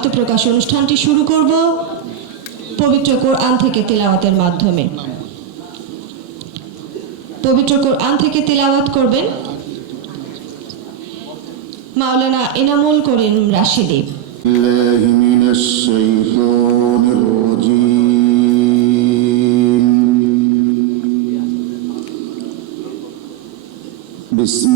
আত্মপ্রকাশ অনুষ্ঠানটি শুরু করব পবিত্র কোরআন থেকে তিলাওয়াতের মাধ্যমে পবিত্র কোরআন থেকে তিলাওয়াত করবেন মাওলানা ইনামুল করিম রাশিদি الله من الشيطان الرجيم بسم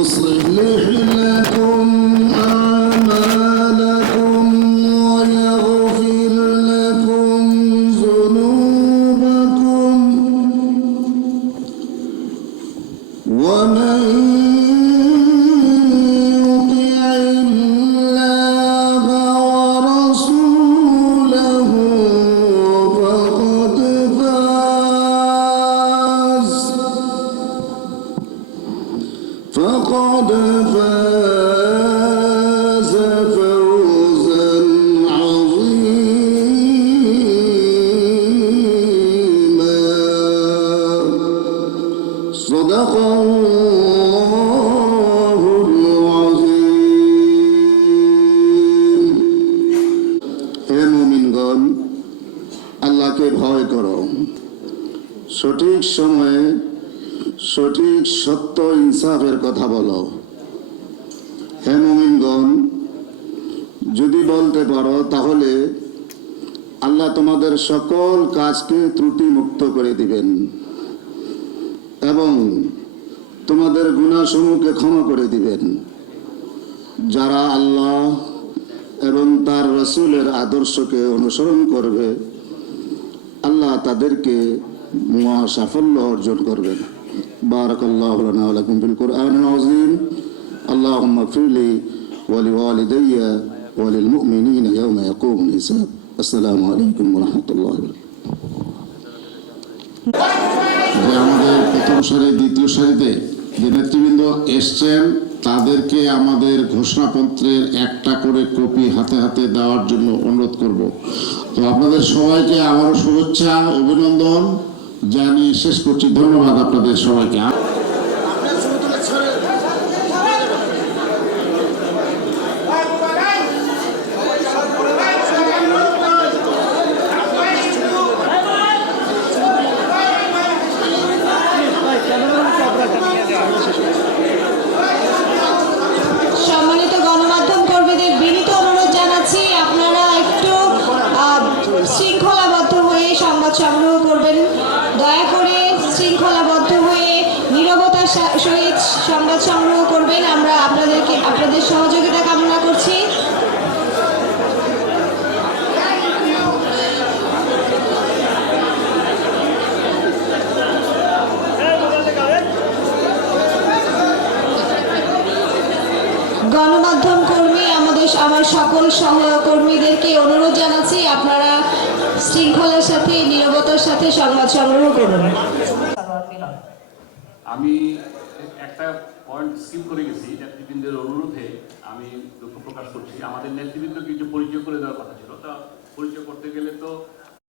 يصلح لكم صدق الله العظيم হে মুমিনগণ আল্লাহকে ভয় করো সঠিক সময়ে সঠিক সত্য ইনসাফের কথা বলো হে মুমিনগণ যদি বলতে পারো তাহলে আল্লাহ তোমাদের সকল কাজকে ত্রুটি মুক্ত করে দিবেন এবং তোমাদের গুণাসমূহকে ক্ষমা করে দিবেন যারা আল্লাহ এবং তার রসুলের আদর্শকে অনুসরণ করবে আল্লাহ তাদেরকে মহা সাফল্য অর্জন করবেন بارك الله لنا ولكم في القرآن العظيم اللهم اغفر لي ولوالدي وللمؤمنين يوم يقوم الحساب السلام عليكم ورحمة الله وبركاته যে আমাদের প্রথম সারি দ্বিতীয় সারিতে যে নেতৃবৃন্দ এসছেন, তাদেরকে আমাদের ঘোষণাপত্রের একটা করে কপি হাতে হাতে দেওয়ার জন্য অনুরোধ করব। তো আপনাদের সবাইকে আবারও শুভেচ্ছা, অভিনন্দন। জানিয়ে শেষ করছি। ধন্যবাদ আপনাদের সবাইকে সম্মানিত গণমাধ্যম কর্মীদের বিনীত অনুরোধ জানাচ্ছি আপনারা একটু আহ, শৃঙ্খলাবদ্ধ হয়ে সংবাদ সংগ্রহ করবেন দয়া করে শৃঙ্খলাবদ্ধ হয়ে নীরবতার সা- সহিত সংবাদ সংগ্রহ করবেন। আমরা আপনাদেরকে, আপনাদের সহযোগিতা কামনা করছি। গণমাধ্যম কর্মী, আমাদের আমার সকল সহকর্মীদেরকে অনুরোধ জানাচ্ছি, আপনারা শৃঙ্খলার সাথে, নীরবতার সাথে সংবাদ সংগ্রহ করুন। আমি একটা পয়েন্ট স্কিপ করে গেছি, নেতৃবৃন্দের অনুরোধে আমি দুঃখ প্রকাশ করছি। আমাদের নেতৃবৃন্দ কিছু পরিচয় করে দেওয়ার কথা ছিল। তা পরিচয় করতে গেলে তো